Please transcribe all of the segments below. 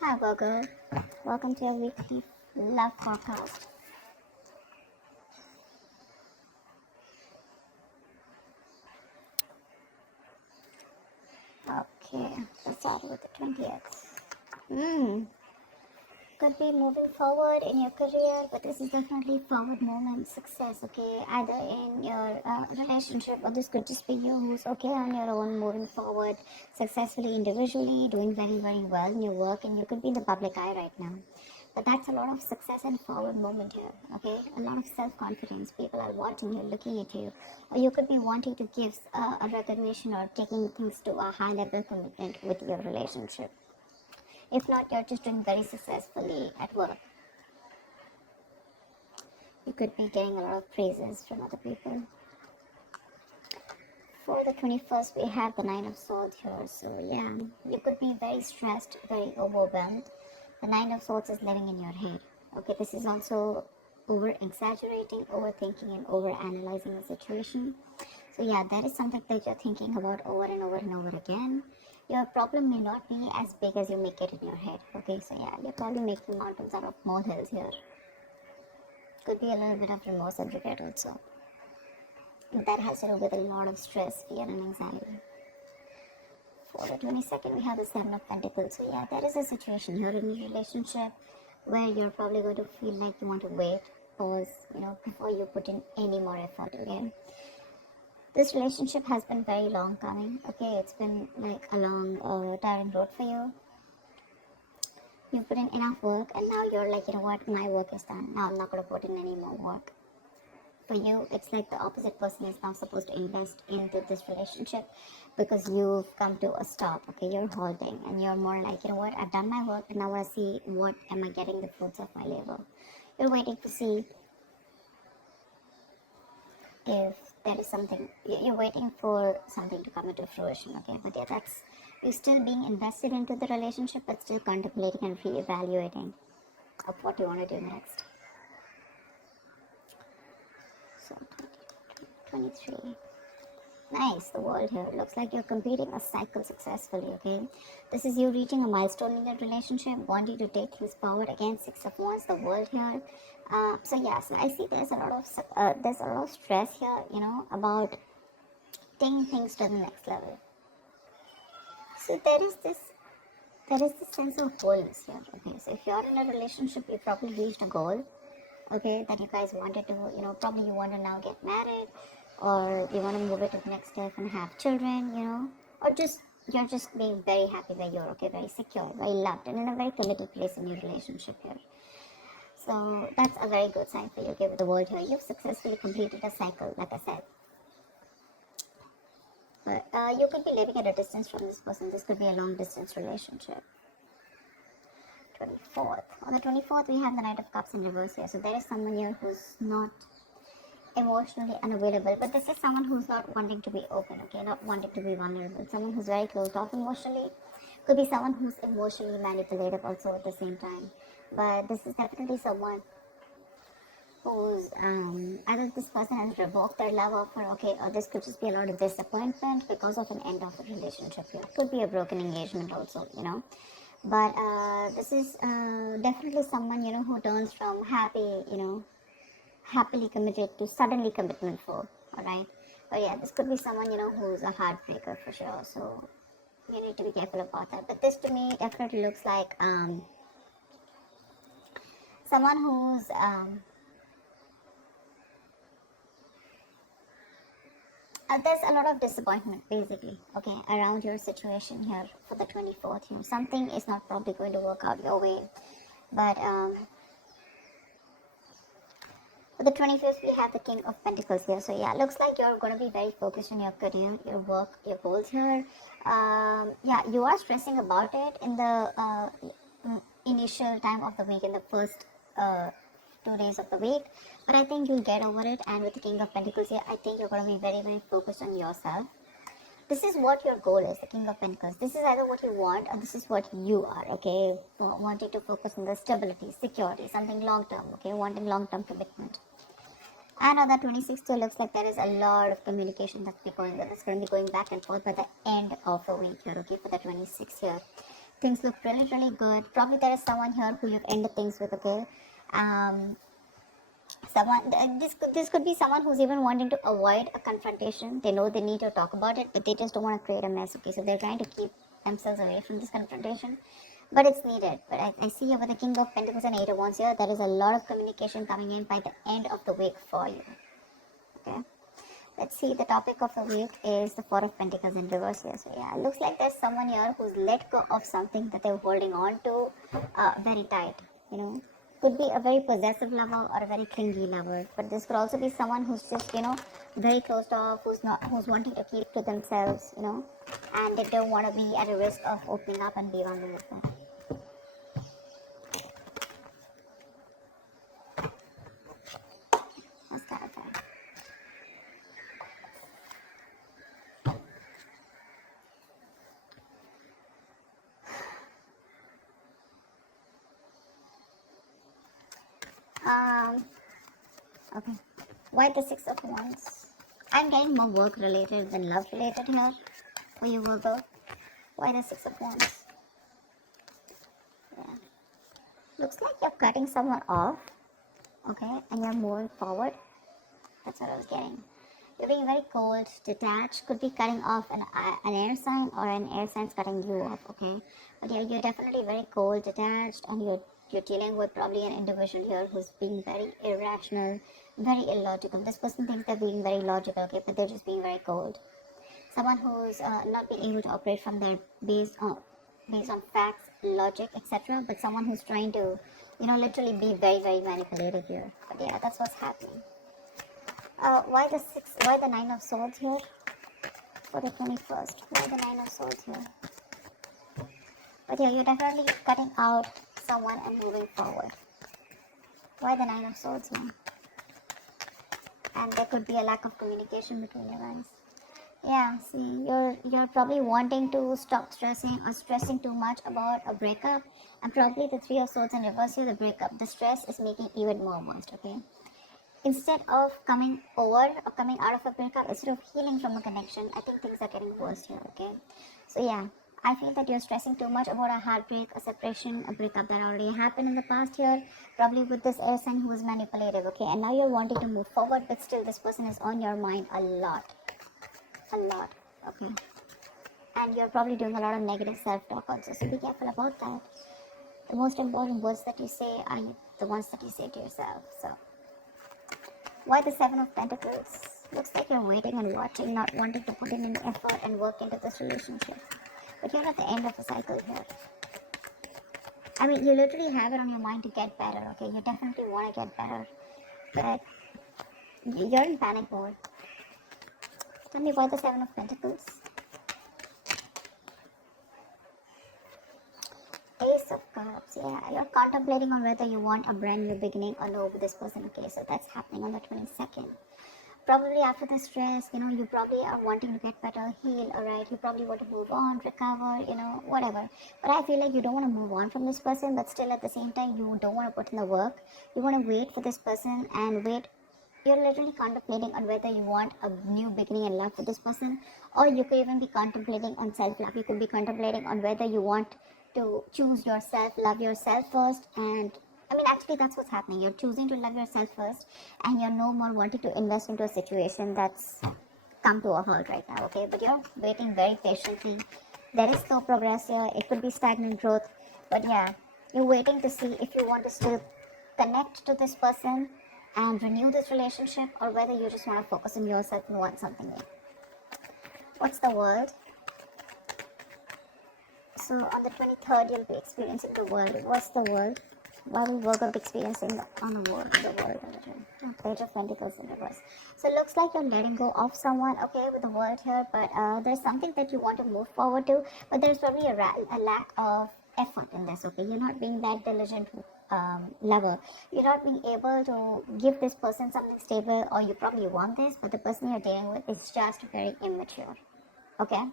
Hi Virgo, welcome to your weekly love podcast. Okay, let's start with the 20th. Could be moving forward in your career, but this is definitely forward movement, success, okay? Either in your relationship, or this could just be you who's okay on your own, moving forward successfully individually, doing very, very well in your work, and you could be in the public eye right now. But that's a lot of success and forward movement here, okay? A lot of self-confidence. People are watching you, looking at you. Or you could be wanting to give a recognition or taking things to a high level commitment with your relationship. If not, you're just doing very successfully at work. You could be getting a lot of praises from other people. For the 21st, we have the Nine of Swords here. So yeah, you could be very stressed, very overwhelmed. The Nine of Swords is living in your head. Okay, this is also over exaggerating, overthinking, and over analyzing the situation. So yeah, that is something that you're thinking about over and over and over again. Your problem may not be as big as you make it in your head. Okay, so yeah, you're probably making mountains out of molehills here. Could be a little bit of remorse and regret also. That has to do with a lot of stress, fear, and anxiety. For the 22nd, we have the Seven of Pentacles. So yeah, there is a situation here in your relationship where you're probably going to feel like you want to wait, pause, before you put in any more effort again. This relationship has been very long coming. Okay, it's been like a long, tiring road for you. You put in enough work, and now you're like, you know what, my work is done. Now I'm not going to put in any more work. For you, it's like the opposite person is now supposed to invest into this relationship because you've come to a stop. Okay, you're halting, and you're more like, you know what, I've done my work, and now I see what am I getting the fruits of my labor. You're waiting to see if there is something, you're waiting for something to come into fruition. Okay, but yeah, that's you still being invested into the relationship, but still contemplating and reevaluating of what you want to do next. So 23. Nice, the world here. Looks like you're completing a cycle successfully, okay? This is you reaching a milestone in your relationship, wanting to take things forward. Again, Six of Wands, the world here. So yeah, so I see there's a lot of stress here, about taking things to the next level. So there is this sense of wholeness here, okay? So if you're in a relationship, you probably reached a goal, okay, that you guys wanted to, probably you want to now get married, or you want to move it to the next step and have children, or just you're just being very happy that you're okay, very secure, very loved, and in a very committed place in your relationship here. So that's a very good sign for you, okay, with the world here. You've successfully completed a cycle, like I said. But you could be living at a distance from this person. This could be a long distance relationship. 24th. On the 24th, we have the Knight of Cups in reverse here. So there is someone here who's not emotionally unavailable, but this is someone who's not wanting to be open, okay, not wanting to be vulnerable. Someone who's very closed off emotionally. Could be someone who's emotionally manipulative also at the same time. But this is definitely someone who's either this person has revoked their love offer, okay, or this could just be a lot of disappointment because of an end of a relationship here. Could be a broken engagement also, but this is definitely someone, who turns from happily committed to suddenly commitment for, all right? But yeah, this could be someone, who's a heartbreaker for sure, so you need to be careful about that. But this to me definitely looks like someone who's there's a lot of disappointment basically, okay, around your situation here for the 24th. Something is not probably going to work out your way, but for the 25th, we have the King of Pentacles here. So yeah, looks like you're going to be very focused on your career, your work, your goals here. Yeah, you are stressing about it in the initial time of the week, in the first 2 days of the week. But I think you'll get over it. And with the King of Pentacles here, I think you're going to be very, very focused on yourself. This is what your goal is, the King of Pentacles. This is either what you want or this is what you are, okay? Wanting to focus on the stability, security, something long-term, okay? Wanting long-term commitment. And on the 26th, it looks like there is a lot of communication that's going to be going back and forth by the end of a week here, okay, for the 26th here. Things look really, really good. Probably there is someone here who you've ended things with, okay? This could be someone who's even wanting to avoid a confrontation. They know they need to talk about it, but they just don't want to create a mess, okay? So they're trying to keep themselves away from this confrontation, but it's needed. But I see here with the King of Pentacles and Eight of Wands here, there is a lot of communication coming in by the end of the week for you, okay? Let's see, the topic of the week is the Four of Pentacles in reverse here. So yeah, it looks like there's someone here who's let go of something that they're holding on to very tight, you know. Could be a very possessive lover or a very clingy lover, but this could also be someone who's just, you know, very closed off, who's wanting to keep to themselves, you know, and they don't want to be at a risk of opening up and be vulnerable. That's kind of fun. Okay. Why the Six of Wands? I'm getting more work related than love related here for you, Virgo. Why the Six of Wands? Yeah. Looks like you're cutting someone off, okay, and you're moving forward. That's what I was getting. You're being very cold, detached, could be cutting off an air sign, or an air sign's cutting you off, okay? But yeah, you're definitely very cold, detached, and you're dealing with probably an individual here who's being very irrational, very illogical. This person thinks they're being very logical, okay, but they're just being very cold. Someone who's not being able to operate from their based on facts, logic, etc. But someone who's trying to, you know, literally be very, very manipulative here. But yeah, that's what's happening. Why the Nine of Swords here for the 21st? Why the Nine of Swords here? But yeah, you're definitely cutting out someone and moving forward. Why the Nine of Swords here? And there could be a lack of communication between you guys. Yeah, see, you're probably wanting to stop stressing or stressing too much about a breakup, and probably the Three of Swords in reverse here, the breakup. The stress is making even more worse, okay? Instead of coming over or coming out of a breakup, instead of healing from a connection, I think things are getting worse here, okay? So yeah, I feel that you're stressing too much about a heartbreak, a separation, a breakup that already happened in the past here, probably with this air sign who was manipulative, okay? And now you're wanting to move forward, but still this person is on your mind a lot, okay? And you're probably doing a lot of negative self-talk also, so be careful about that. The most important words that you say are the ones that you say to yourself, so. Why the Seven of Pentacles? Looks like you're waiting and watching, not wanting to put in any effort and work into this relationship. But you're at the end of a cycle here. I mean, you literally have it on your mind to get better, okay? You definitely want to get better. But you're in panic mode. Tell me why the Seven of Pentacles? Ace of Cups, yeah. You're contemplating on whether you want a brand new beginning or no with this person, okay? So that's happening on the 22nd. Probably after the stress, you know, you probably are wanting to get better, heal, alright? You probably want to move on, recover, you know, whatever. But I feel like you don't want to move on from this person, but still at the same time, you don't want to put in the work. You want to wait for this person and wait. You're literally contemplating on whether you want a new beginning in love with this person, or you could even be contemplating on self-love. You could be contemplating on whether you want to choose yourself, love yourself first, and I mean, actually, that's what's happening. You're choosing to love yourself first, and you're no more wanting to invest into a situation that's come to a halt right now, okay? But you're waiting very patiently. There is no progress here. It could be stagnant growth, but yeah, you're waiting to see if you want to still connect to this person and renew this relationship, or whether you just want to focus on yourself and want something new. What's the world? So on the 23rd, you'll be experiencing the world. What's the world? Why will Virgo be experiencing on the world? Page of Pentacles in reverse. So it looks like you're letting go of someone, okay, with the world here, but there's something that you want to move forward to, but there's probably a lack of effort in this, okay? You're not being that diligent lover. You're not being able to give this person something stable, or you probably want this, but the person you're dealing with is just very immature, okay?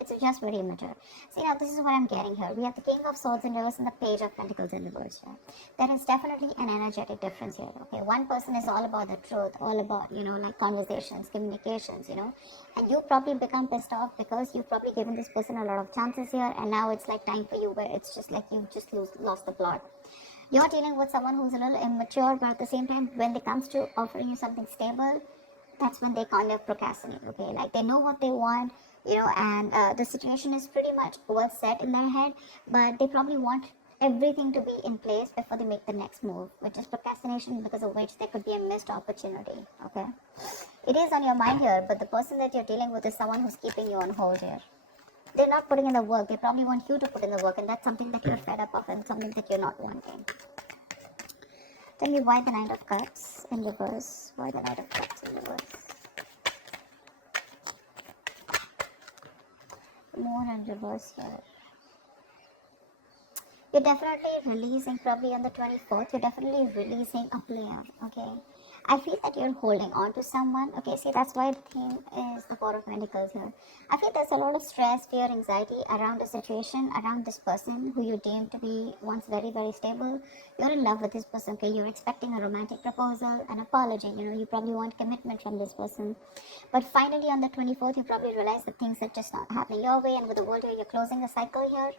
It's just very immature. See, now this is what I'm getting here. We have the King of Swords in reverse and the Page of Pentacles in reverse here. There is definitely an energetic difference here. Okay, one person is all about the truth, all about, like conversations, communications, and you probably become pissed off because you've probably given this person a lot of chances here, and now it's like time for you where it's just like you've just lost the plot. You're dealing with someone who's a little immature, but at the same time, when it comes to offering you something stable, that's when they kind of procrastinate. Okay, like they know what they want, and the situation is pretty much well set in their head, but they probably want everything to be in place before they make the next move, which is procrastination, because of which there could be a missed opportunity. Okay, it is on your mind here, but the person that you're dealing with is someone who's keeping you on hold here. They're not putting in the work. They probably want you to put in the work, and that's something that you're fed up of and something that you're not wanting. Tell me why the Knight of Cups in reverse. Why the Knight of Cups in reverse? Moon in reverse here. You're definitely releasing, probably on the 24th, you're definitely releasing a player, okay? I feel that you're holding on to someone, okay? See, that's why the theme is the Four of Pentacles here. I feel there's a lot of stress, fear, anxiety around the situation, around this person who you deem to be once very, very stable. You're in love with this person, okay? You're expecting a romantic proposal, an apology, you probably want commitment from this person. But finally, on the 24th, you probably realize that things are just not happening your way, and with the world here, you're closing a cycle here,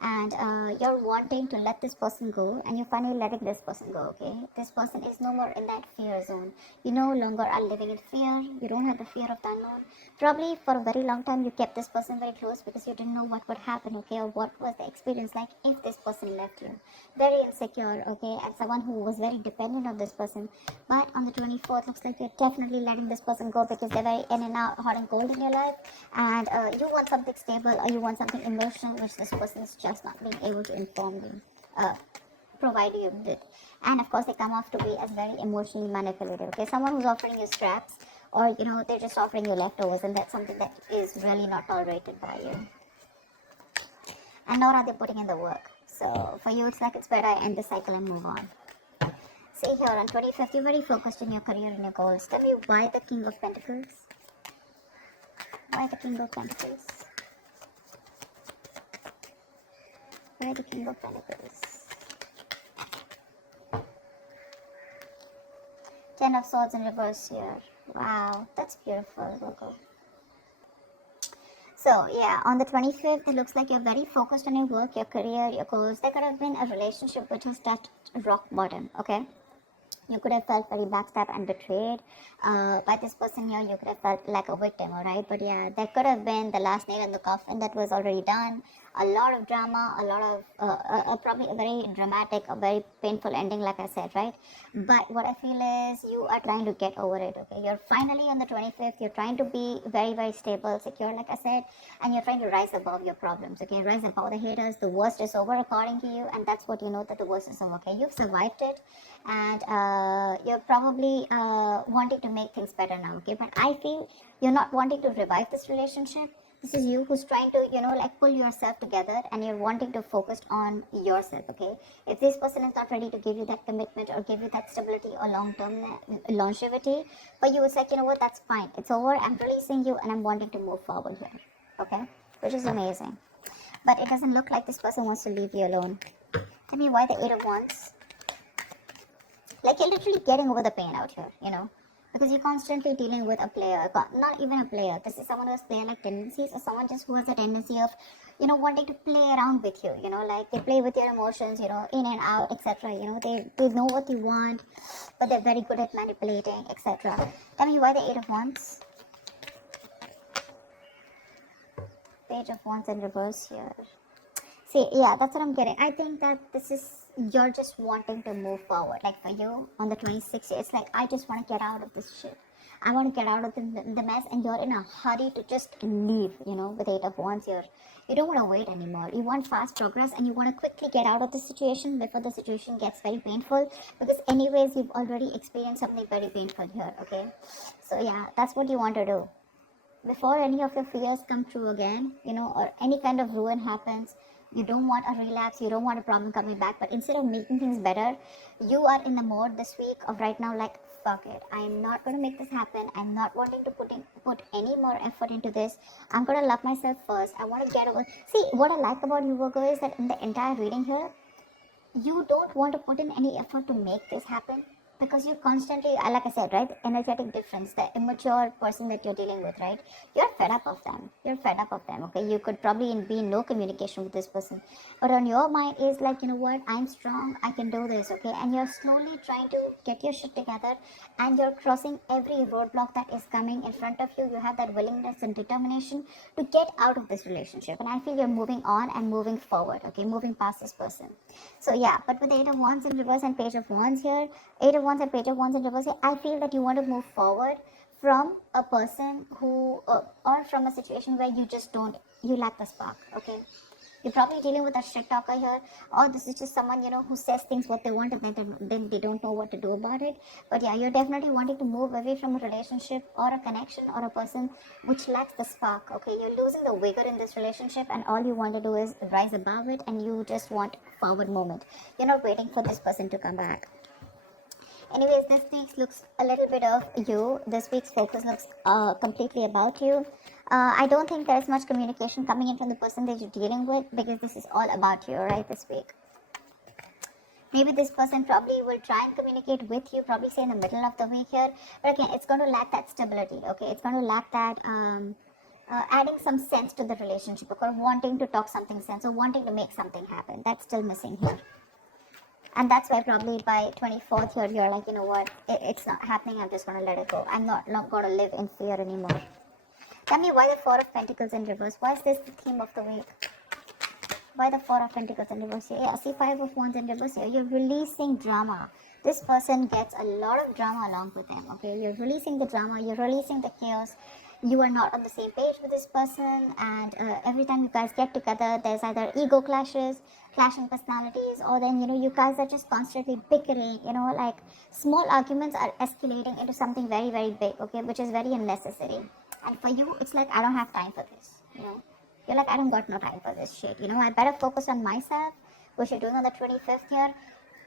and you're wanting to let this person go, and you're finally letting this person go, okay? This person is no more in that fear zone. You no longer are living in fear. You don't have the fear of the unknown. Probably for a very long time, you kept this person very close because you didn't know what would happen, okay? Or what was the experience like if this person left you. Very insecure, okay? And someone who was very dependent on this person. But on the 24th, looks like you're definitely letting this person go because they're very in and out, hot and cold in your life. And you want something stable, or you want something emotional, which this person is just not being able to inform you, provide you with. And of course, they come off to be as very emotionally manipulative, okay? Someone who's offering you scraps, or they're just offering you leftovers, and that's something that is really not tolerated by you. And nor are they putting in the work. So for you, it's like it's better I end the cycle and move on. See here, on 25th, you're very focused in your career and your goals. Tell me why the King of Pentacles? Why the King of Pentacles? Why the King of Pentacles? Ten of Swords in reverse here. Wow, that's beautiful, Virgo. So yeah, on the 25th, it looks like you're very focused on your work, your career, your goals. There could have been a relationship which has touched rock bottom, okay? You could have felt very backstabbed and betrayed by this person here. You could have felt like a victim, alright? But yeah, that could have been the last nail in the coffin that was already done. A lot of drama, a lot of probably a very dramatic, a very painful ending, like I said, right? But what I feel is you are trying to get over it, okay? You're finally on the 25th. You're trying to be very, very stable, secure, like I said, and you're trying to rise above your problems, okay? Rise above the haters. The worst is over according to you, and that's what you know, that the worst is over, okay? You've survived it, and you're probably wanting to make things better now, okay? But I feel you're not wanting to revive this relationship. This is you who's trying to, like pull yourself together, and you're wanting to focus on yourself, okay? If this person is not ready to give you that commitment or give you that stability or long-term longevity, but you, it's like, you know what, that's fine. It's over. I'm releasing you, and I'm wanting to move forward here, okay? Which is amazing. But it doesn't look like this person wants to leave you alone. Tell me why the Eight of Wands? Like you're literally getting over the pain out here, because you're constantly dealing with a player, not even a player. This is someone who has player-like tendencies, or someone just who has a tendency of, wanting to play around with you, like they play with your emotions, in and out, etc. They know what you want, but they're very good at manipulating, etc. Tell me why the Eight of Wands? Page of Wands in reverse here. See, yeah, that's what I'm getting. I think that this is, you're just wanting to move forward. Like for you, on the 26th, it's like, I just want to get out of this shit. I want to get out of the mess, and you're in a hurry to just leave, with Eight of Wands here. You don't want to wait anymore. You want fast progress, and you want to quickly get out of the situation before the situation gets very painful, because anyways, you've already experienced something very painful here, okay? So yeah, that's what you want to do. Before any of your fears come true again, or any kind of ruin happens, You don't want a relapse, you don't want a problem coming back, but instead of making things better, you are in the mode this week of right now like, fuck it, I am not going to make this happen. I'm not wanting to put any more effort into this. I'm going to love myself first. I want to get over. See, what I like about you, Virgo, is that in the entire reading here, you don't want to put in any effort to make this happen, because you're constantly, like I said, right, energetic difference, the immature person that you're dealing with, right, you're fed up of them, okay. You could probably be in no communication with this person, but on your mind is like, you know what, I'm strong, I can do this, okay. And you're slowly trying to get your shit together, and you're crossing every roadblock that is coming in front of you. You have that willingness and determination to get out of this relationship, and I feel you're moving on and moving forward, okay, moving past this person. So yeah, but with the 8 of Wands in reverse and Page of Wands here, 8 of Wands and Page of Wands in reverse here, I feel that you want to move forward from a person who, or from a situation where you just don't, you lack the spark, okay. You're probably dealing with a shit talker here, or this is just someone, you know, who says things what they want and then they don't know what to do about it. But yeah, you're definitely wanting to move away from a relationship or a connection or a person which lacks the spark, okay. You're losing the vigor in this relationship, and all you want to do is rise above it, and you just want forward moment. You're not waiting for this person to come back. Anyways, this week looks a little bit of you. This week's focus looks completely about you. I don't think there's much communication coming in from the person that you're dealing with, because this is all about you, right, this week. Maybe this person probably will try and communicate with you, probably say in the middle of the week here. But again, it's going to lack that stability, okay? It's going to lack that adding some sense to the relationship, or wanting to talk something sense, or wanting to make something happen. That's still missing here. And that's why probably by 24th here, you're like, you know what, it's not happening, I'm just going to let it go. I'm not going to live in fear anymore. Tell me why the Four of Pentacles in reverse. Why is this the theme of the week? Why the Four of Pentacles in reverse here? Yeah, see, Five of Wands in reverse here. You're releasing drama. This person gets a lot of drama along with them, okay? You're releasing the drama, you're releasing the chaos. You are not on the same page with this person, and every time you guys get together, there's either ego clashes, clashing personalities, or then, you know, you guys are just constantly bickering, you know, like small arguments are escalating into something very, very big, okay, which is very unnecessary. And for you, it's like, I don't have time for this, you know. You're like, I don't got no time for this shit, you know. I better focus on myself, which you're doing on the 25th here.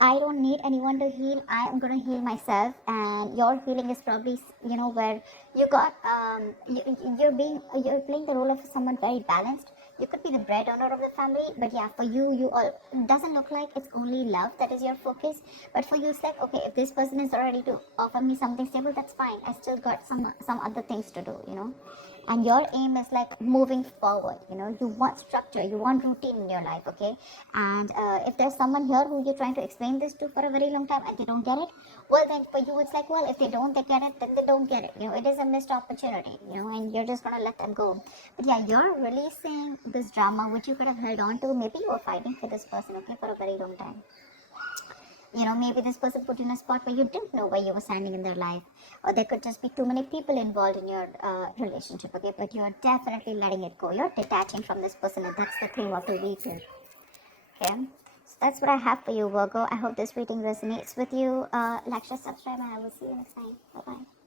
I don't need anyone to heal. I am going to heal myself, and your healing is probably, you know, where you got you're playing the role of someone very balanced. You could be the breadwinner of the family, but yeah, for you, it doesn't look like it's only love that is your focus. But for you, it's like, okay, if this person is ready to offer me something stable, that's fine. I still got some other things to do, you know. And your aim is like moving forward, you know. You want structure, you want routine in your life, okay. And if there's someone here who you're trying to explain this to for a very long time and they don't get it, well, then for you it's like, well, if they get it, then they don't get it, you know. It is a missed opportunity, you know, and you're just gonna let them go. But yeah, you're releasing this drama which you could have held on to. Maybe you were fighting for this person, okay, for a very long time. You know, maybe this person put you in a spot where you didn't know where you were standing in their life, or there could just be too many people involved in your relationship, okay. But you're definitely letting it go. You're detaching from this person, and that's the theme of the week here, okay. So that's what I have for you, Virgo. I hope this reading resonates with you. Like, share, subscribe, and I will see you next time. Bye bye.